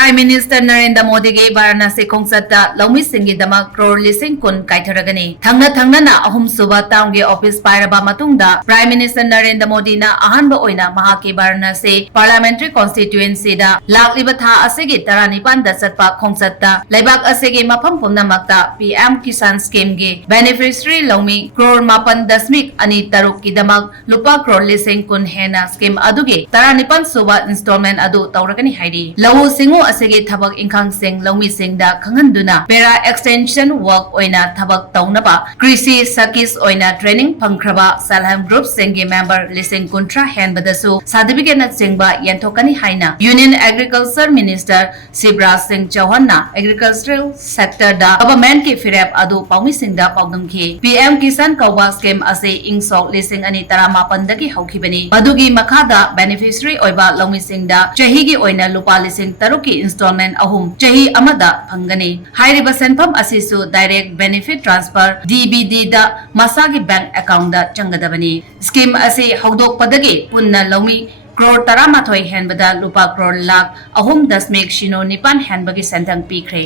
Prime Minister Narendra Modi ge Baranasi Khongchatta Loumising ge Damak Crore lising kun Kaitharagani. Thangna na ahum suba town ge office pairaba matungda Prime Minister Narendra Modi na ahanba oina mahaki Baranasi Parliamentary Constituency da lakliba tha asegi taranipan da satpa Khongchatta laibak asegi mafam pumnamakta PM Kisan Scheme ge beneficiary Loumi Crore mapan dasmik ani taruk ki Damak lupa Crore lising kun hena scheme aduge taranipan suba installment adu tauragani haidi. Lau singu asegi thabak ingkhang sing Loumising da khanghanduna para extension work oina thabak taunaba krisi sakis oina training phangkraba self-help group singi member lising kuntra henbadasu certificate na singba yanthokani haina Union Agriculture Minister Shivraj Singh Chauhan na agricultural sector da government ki firep adu paumi sing da paudumki PM Kisan Kauba scheme ase ingsok lising ani tarama pandagi haukibani madugi makhada beneficiary oiba Loumising da chahi gi oina lupa lising taruki installment ahum chahi amada phangani hairiba senpham asisu direct benefit transfer DBD da masagi bank account da changadabani scheme ase hawdok padagi punna Loumi Crore taramathoi henbada lupa crore lakh ahum dasmik shino nipan henbagi sentang pikre.